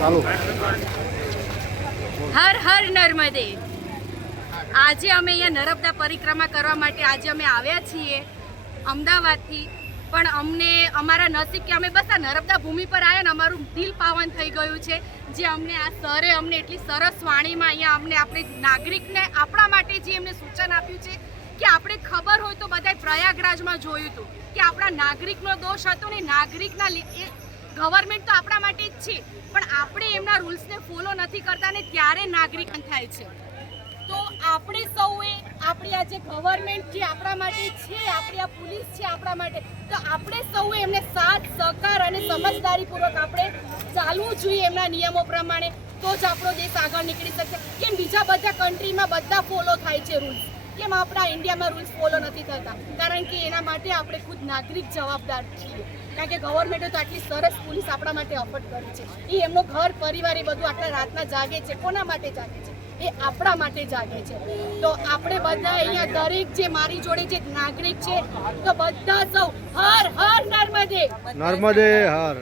ચાલો. હર હર નર્મદે. આજે અમે અહીંયા નર્મદા પરિક્રમા કરવા માટે આજે અમે આવ્યા છીએ અમદાવાદથી, પણ અમને અમારા નસીબ કે અમે બસ આ નર્મદા ભૂમિ પર આવ્યા ને અમારું દિલ પાવન થઈ ગયું છે. જે અમને આ સરે અમને એટલી સરસ વાણીમાં અહીંયા અમને આપણે નાગરિકને આપણા માટે જે એમને સૂચન આપ્યું છે કે આપણે ખબર હોય તો બધાએ પ્રયાગરાજમાં જોયું હતું કે આપણા નાગરિકનો દોષ હતો ને નાગરિકના ગવર્મેન્ટ તો આપણા માટે જ છે, પણ આપણે એમના રૂલ્સને ફોલો નથી કરતા ને ત્યારે નાગરિક થાય છે. તો આપણે સૌએ આપણી આ જે ગવર્મેન્ટ જે આપણા માટે છે, આપણી આ પોલીસ છે આપણા માટે, તો આપણે સૌએ એમને સાથ સહકાર અને સમજદારીપૂર્વક આપણે ચાલવું જોઈએ એમના નિયમો પ્રમાણે, તો જ આપણો દેશ આગળ નીકળી શકશે. કેમ બીજા બધા કન્ટ્રીમાં બધા ફોલો થાય છે રૂલ્સ, કેમ આપણા ઇન્ડિયામાં રૂલ્સ ફોલો નથી થતા? કારણ કે એના માટે આપણે ખુદ નાગરિક જવાબદાર છીએ. કારણ કે ગવર્મેન્ટે તો આટલી સરસ પોલીસ આપણા માટે ઓફર કરી છે, એ એમનો ઘર પરિવાર એ બધું આટલા રાતના જાગે છે. કોના માટે જાગે છે? એ આપણા માટે જાગે છે. તો આપણે બધા અહીંયા દરેક જે મારી જોડે જે નાગરિક છે, તો બધા સૌ હર હર નર્મદે. નર્મદે હર.